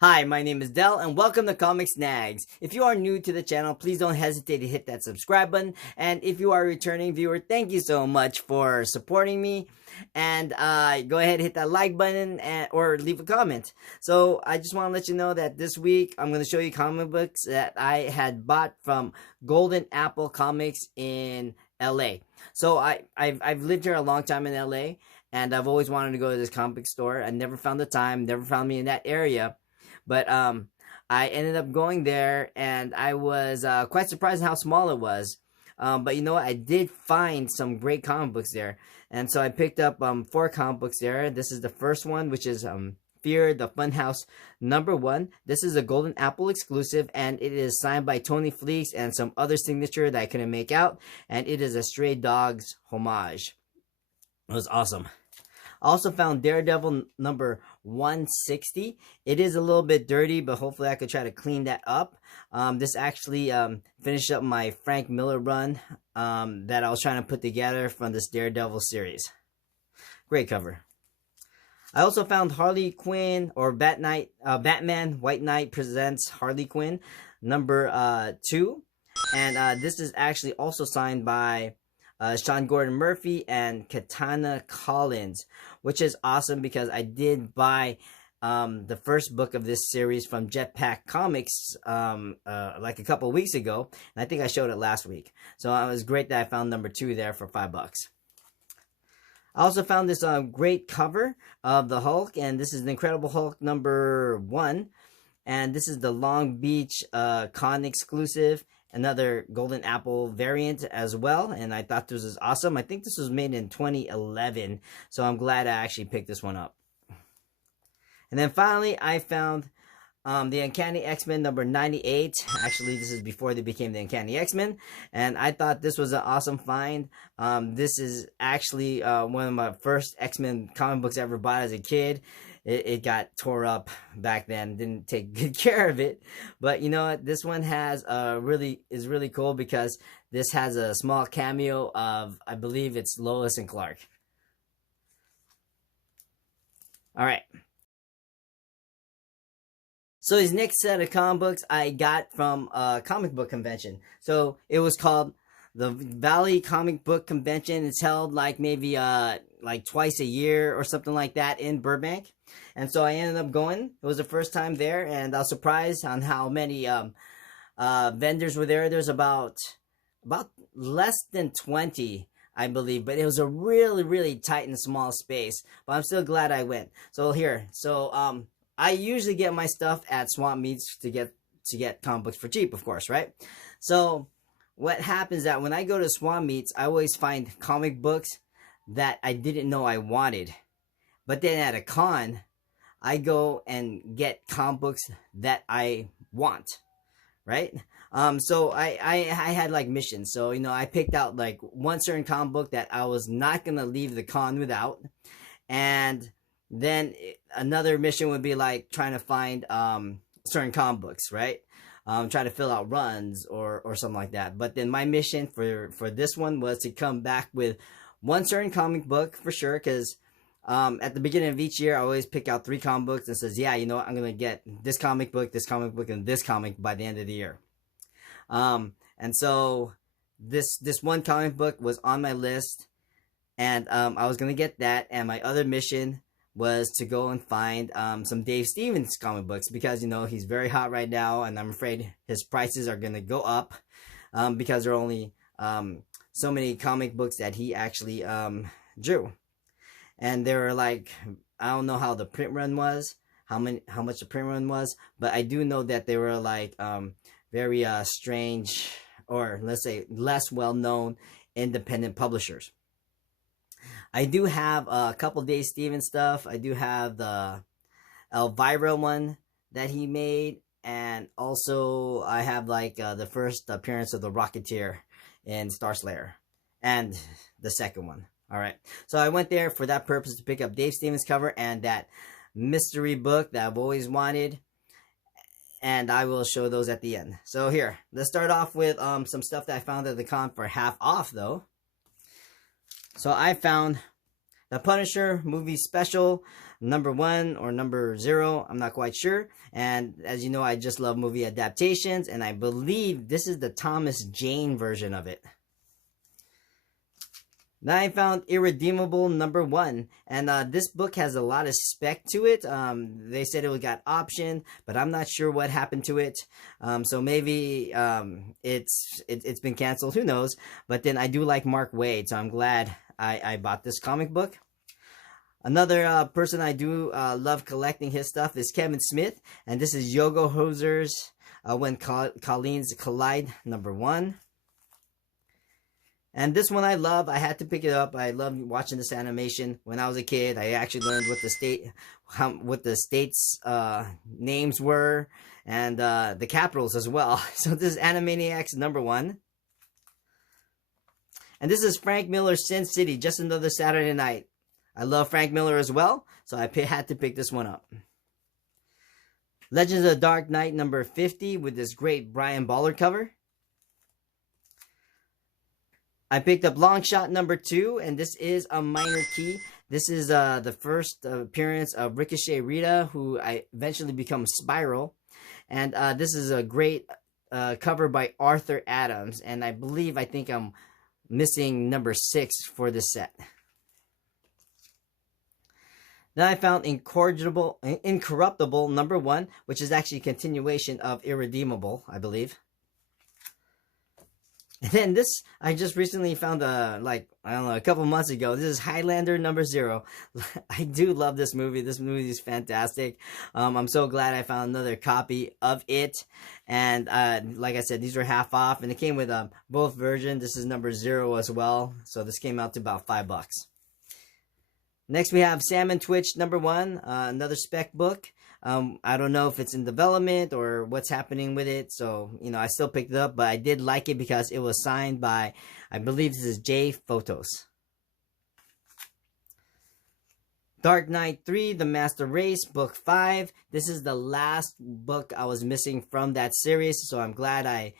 Hi, my name is Del, and welcome to Comic Snags. If you are new to the channel, please don't hesitate to hit that subscribe button. And if you are a returning viewer, thank you so much for supporting me. And go ahead and hit that like button or leave a comment. So I just want to let you know that this week I'm going to show you comic books that I had bought from Golden Apple Comics in LA. So I've lived here a long time in LA, and I've always wanted to go to this comic store. I never found the time, never found me in that area. But I ended up going there, and I was quite surprised how small it was. But you know what? I did find some great comic books there. And so I picked up 4 comic books there. This is the first one, which is Fear the Funhouse #1. This is a Golden Apple exclusive, and it is signed by Tony Fleeks and some other signature that I couldn't make out. And it is a Stray Dogs homage. It was awesome. I also found Daredevil number 160. It is a little bit dirty, but hopefully I could try to clean that up. This actually finished up my Frank Miller run that I was trying to put together from this Daredevil series. Great cover. I also found Harley Quinn, or Batman White Knight presents Harley Quinn number 2. And this is actually also signed by Sean Gordon Murphy and Katana Collins, which is awesome because I did buy the first book of this series from Jetpack Comics like a couple weeks ago, and I think I showed it last week. So it was great that I found number 2 there for $5. I also found this great cover of the Hulk, and this is the Incredible Hulk number 1, and this is the Long Beach con exclusive. Another Golden Apple variant as well, and I thought this was awesome. I think this was made in 2011, so I'm glad I actually picked this one up. And then finally, I found the Uncanny X-Men number 98. Actually, this is before they became the Uncanny X-Men, and I thought this was an awesome find. This is actually one of my first X-Men comic books I ever bought as a kid. It got tore up back then, didn't take good care of it. But you know what? This one is really cool because this has a small cameo of, I believe it's Lois and Clark. All right. So his next set of comic books I got from a comic book convention. So it was called the Valley Comic Book Convention. It's held like maybe like twice a year or something like that in Burbank. And so I ended up going. It was the first time there, and I was surprised on how many vendors were there. There's about less than 20, I believe, but it was a really tight and small space. But I'm still glad I went. So I usually get my stuff at swamp meets to get comic books for cheap, of course, right? So what happens is that when I go to swamp meets, I always find comic books that I didn't know I wanted. But then at a con, I go and get comic books that I want, right? So I had like missions. So, you know, I picked out like one certain comic book that I was not going to leave the con without. And then another mission would be like trying to find certain comic books, right? Try to fill out runs or something like that. But then my mission for this one was to come back with one certain comic book for sure, because at the beginning of each year, I always pick out 3 comic books and says, yeah, you know what, I'm going to get this comic book, and this comic by the end of the year. And so this one comic book was on my list, and I was going to get that, and my other mission was to go and find some Dave Stevens comic books, because, you know, he's very hot right now, and I'm afraid his prices are going to go up because there are only so many comic books that he actually drew. And they were like, I don't know how the print run was, how much the print run was, but I do know that they were like very strange, or let's say less well-known independent publishers. I do have a couple Dave Stevens stuff. I do have the Elvira one that he made, and also I have like the first appearance of the Rocketeer in Star Slayer, and the second one. All right, so I went there for that purpose, to pick up Dave Stevens cover and that mystery book that I've always wanted, and I will show those at the end. So here, let's start off with some stuff that I found at the con for half off though. So I found The Punisher movie special, number 1 or number 0, I'm not quite sure. And as you know, I just love movie adaptations, and I believe this is the Thomas Jane version of it. Then I found Irredeemable number 1, and this book has a lot of spec to it. They said it got optioned, but I'm not sure what happened to it. So maybe it's been canceled. Who knows? But then I do like Mark Waid, so I'm glad I bought this comic book. Another person I do love collecting his stuff is Kevin Smith, and this is Yoga Hosers When Colleens Collide number 1. And this one I love. I had to pick it up. I loved watching this animation when I was a kid. I actually learned what the states names were, and the capitals as well. So this is Animaniacs number 1. And this is Frank Miller's Sin City, Just Another Saturday Night. I love Frank Miller as well, so I had to pick this one up. Legends of the Dark Knight number 50 with this great Brian Ballard cover. I picked up Longshot number 2, and this is a minor key. This is the first appearance of Ricochet Rita, who I eventually becomes Spiral. And this is a great cover by Arthur Adams, and I think I'm missing number 6 for this set. Then I found Incorruptible number 1, which is actually a continuation of Irredeemable, I believe. And then this, I just recently found a couple months ago. This is Highlander number 0. I do love this movie. This movie is fantastic. I'm so glad I found another copy of it. And like I said, these were half off, and it came with both versions. This is number 0 as well. So this came out to about $5. Next we have Salmon Twitch number 1, another spec book. I don't know if it's in development or what's happening with it, so I still picked it up, but I did like it because it was signed by, I believe this is J Photos. Dark Knight 3, The Master Race, book 5. This is the last book I was missing from that series, so I'm glad I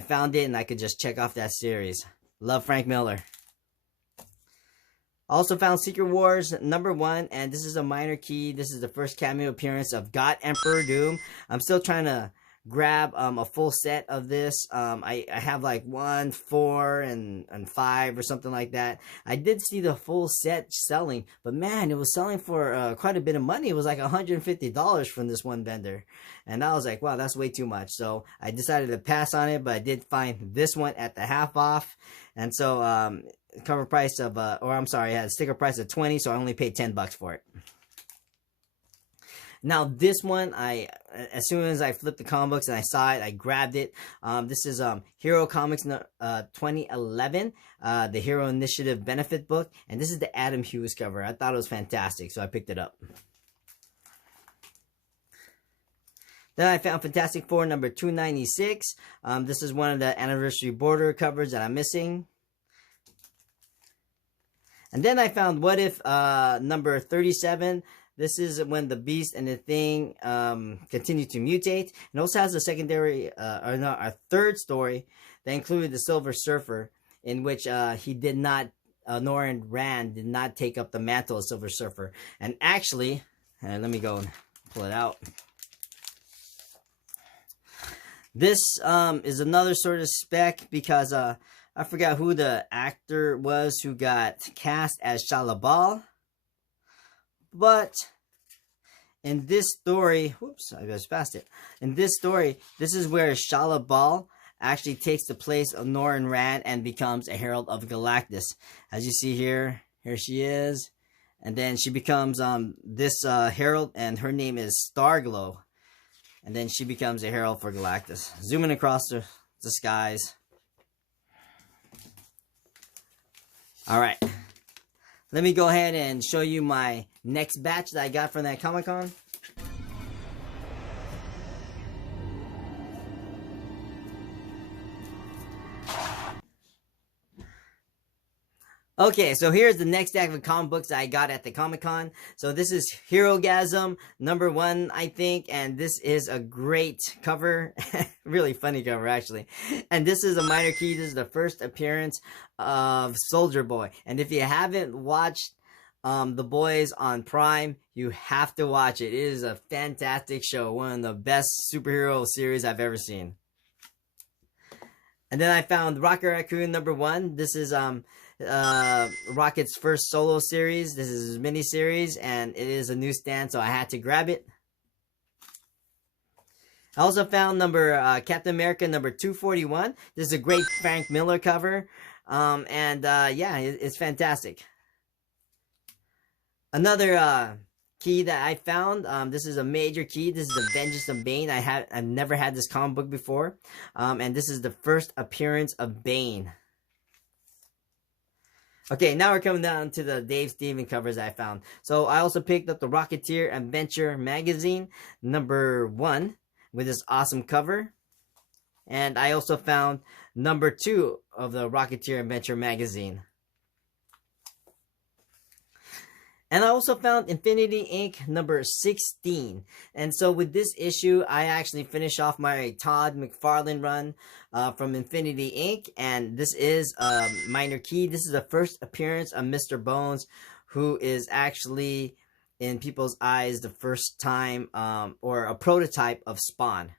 found it and I could just check off that series. Love Frank Miller. Also found Secret Wars number 1, and this is a minor key. This is the first cameo appearance of God Emperor Doom. I'm still trying to grab a full set of this. I have like 1, 4, and 5 or something like that. I did see the full set selling, but man, it was selling for quite a bit of money. It was like $150 from this one vendor, and I was like, wow, that's way too much. So I decided to pass on it, but I did find this one at the half off, and so cover price of it had a sticker price of $20, so I only paid $10 for it. Now this one, as soon as I flipped the comic books and I saw it, I grabbed it. This is Hero Comics 2011, the Hero Initiative benefit book, and this is the Adam Hughes cover. I thought it was fantastic, so I picked it up. Then I found Fantastic Four number 296. This is one of the anniversary border covers that I'm missing. And then I found What If number 37. This is when the Beast and the Thing continue to mutate. It also has a a third story that included the Silver Surfer, in which Norrin Rand did not take up the mantle of Silver Surfer. And actually, let me go and pull it out. This is another sort of spec because I forgot who the actor was who got cast as Shalabal. But in this story, whoops, I just passed it. In this story, this is where Shalabal actually takes the place of Norrin Rand and becomes a Herald of Galactus. As you see here she is. And then she becomes this Herald, and her name is Starglow. And then she becomes a Herald for Galactus. Zooming across the skies. Alright, let me go ahead and show you my next batch that I got from that Comic-Con. Okay, so here's the next stack of comic books that I got at the Comic-Con. So this is Herogasm number 1, I think, and this is a great cover. Really funny cover, actually. And this is a minor key. This is the first appearance of Soldier Boy. And if you haven't watched The Boys on Prime. You have to watch it. It is a fantastic show. One of the best superhero series I've ever seen. And then I found Rocket Raccoon #1. This is Rocket's first solo series. This is his mini series, and it is a newsstand, so I had to grab it. I also found Captain America #241. This is a great Frank Miller cover, yeah, it's fantastic. Another key that I found, this is a major key. This is the Vengeance of Bane. I've never had this comic book before, and this is the first appearance of Bane. Okay, now we're coming down to the Dave Stevens covers I found. So I also picked up the Rocketeer Adventure magazine #1 with this awesome cover, and I also found #2 of the Rocketeer Adventure magazine. And I also found Infinity Inc. #16. And so with this issue, I actually finished off my Todd McFarlane run from Infinity Inc. And this is a minor key. This is the first appearance of Mr. Bones, who is actually, in people's eyes, the first time, or a prototype of Spawn.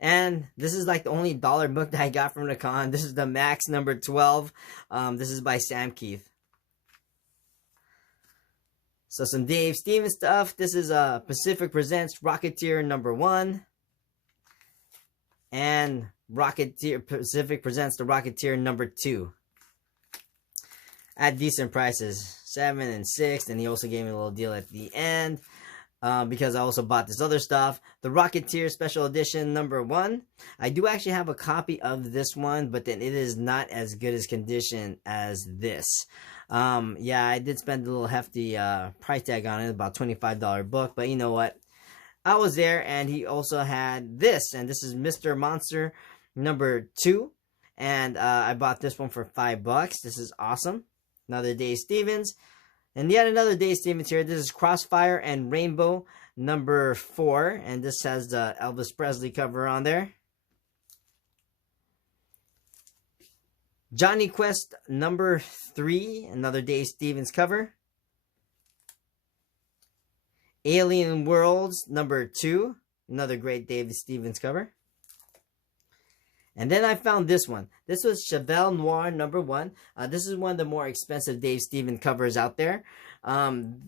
And this is like the only dollar book that I got from the con. This is the Max #12. This is by Sam Keith. So some Dave Stevens stuff. This is Pacific Presents Rocketeer #1. And Pacific Presents the Rocketeer #2. At decent prices. 7 and 6. And he also gave me a little deal at the end. Because I also bought this other stuff. The Rocketeer Special Edition #1. I do actually have a copy of this one, but then it is not as good as condition as this. Yeah, I did spend a little hefty price tag on it, about $25 book, but you know what? I was there, and he also had this, and this is Mr. Monster #2, and I bought this one for $5. This is awesome. Another Dave Stevens. And yet another Dave Stevens here. This is Crossfire and Rainbow #4. And this has the Elvis Presley cover on there. Johnny Quest #3. Another Dave Stevens cover. Alien Worlds #2. Another great Dave Stevens cover. And then I found this one. This was Chevelle Noir #1. This is one of the more expensive Dave Stevens covers out there.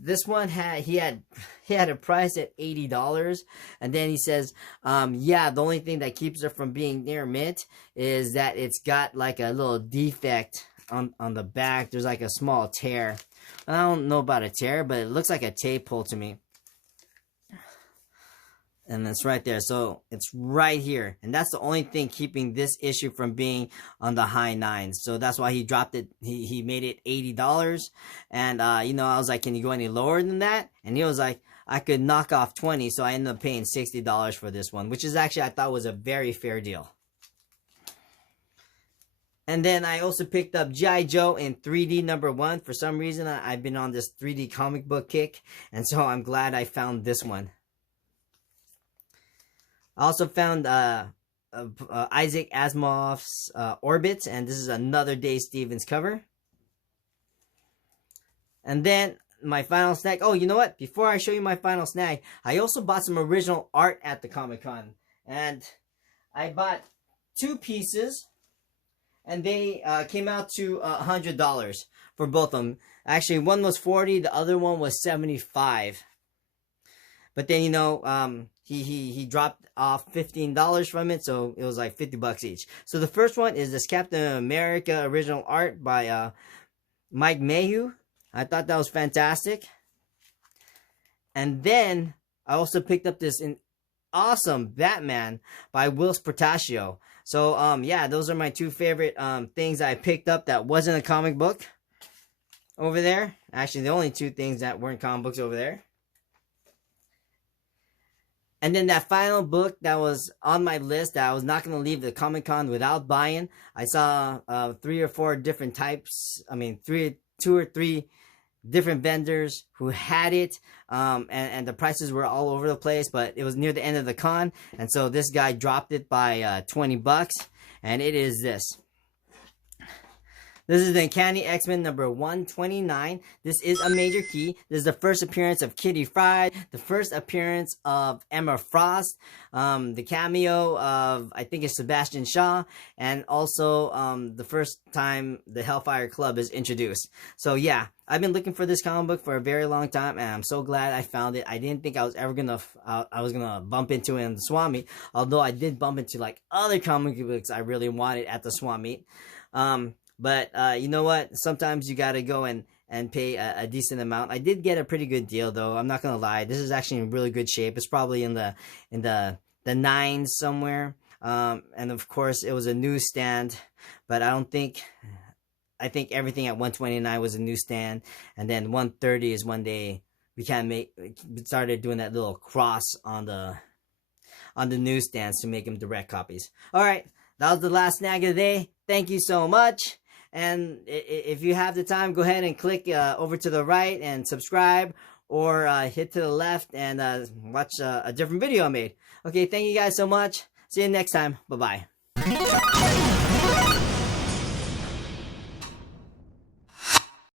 This one he had a price at $80, and then he says, yeah, the only thing that keeps it from being near mint is that it's got like a little defect on the back. There's like a small tear. I don't know about a tear, but it looks like a tape pull to me. And it's right there. So it's right here. And that's the only thing keeping this issue from being on the high nines. So that's why he dropped it. He made it $80. And, you know, I was like, can you go any lower than that? And he was like, I could knock off 20. So I ended up paying $60 for this one, which is actually, I thought was a very fair deal. And then I also picked up G.I. Joe in 3D #1. For some reason, I've been on this 3D comic book kick. And so I'm glad I found this one. I also found Isaac Asimov's Orbit, and this is another Dave Stevens cover. And then my final snag. Oh, you know what? Before I show you my final snag, I also bought some original art at the Comic-Con. And I bought 2 pieces, and they came out to $100 for both of them. Actually, one was $40, the other one was $75. But then, you know, he dropped off $15 from it, so it was like $50 each. So the first one is this Captain America original art by Mike Mayhew. I thought that was fantastic. And then I also picked up this awesome Batman by Will Portacio. So yeah, those are my 2 favorite things I picked up that wasn't a comic book over there. Actually, the only 2 things that weren't comic books over there. And then that final book that was on my list that I was not going to leave the Comic-Con without buying. I saw 3 or 4 different types. I mean, 2 or 3 different vendors who had it. And the prices were all over the place, but it was near the end of the con. And so this guy dropped it by $20. And it is this. This is the Uncanny X-Men number 129. This is a major key. This is the first appearance of Kitty Pryde, the first appearance of Emma Frost, the cameo of, I think it's Sebastian Shaw, and also the first time the Hellfire Club is introduced. So yeah, I've been looking for this comic book for a very long time, and I'm so glad I found it. I didn't think I was ever gonna bump into it in the Swap Meet, although I did bump into like other comic books I really wanted at the Swap Meet. But you know what? Sometimes you gotta go and pay a decent amount. I did get a pretty good deal though. I'm not gonna lie. This is actually in really good shape. It's probably in the nines somewhere. And of course it was a newsstand, but I think everything at 129 was a newsstand, and then 130 is when we started doing that little cross on the newsstands to make them direct copies. All right, that was the last snag of the day. Thank you so much. And if you have the time, go ahead and click over to the right and subscribe, or hit to the left and watch a different video I made. Okay, thank you guys so much. See you next time. Bye-bye.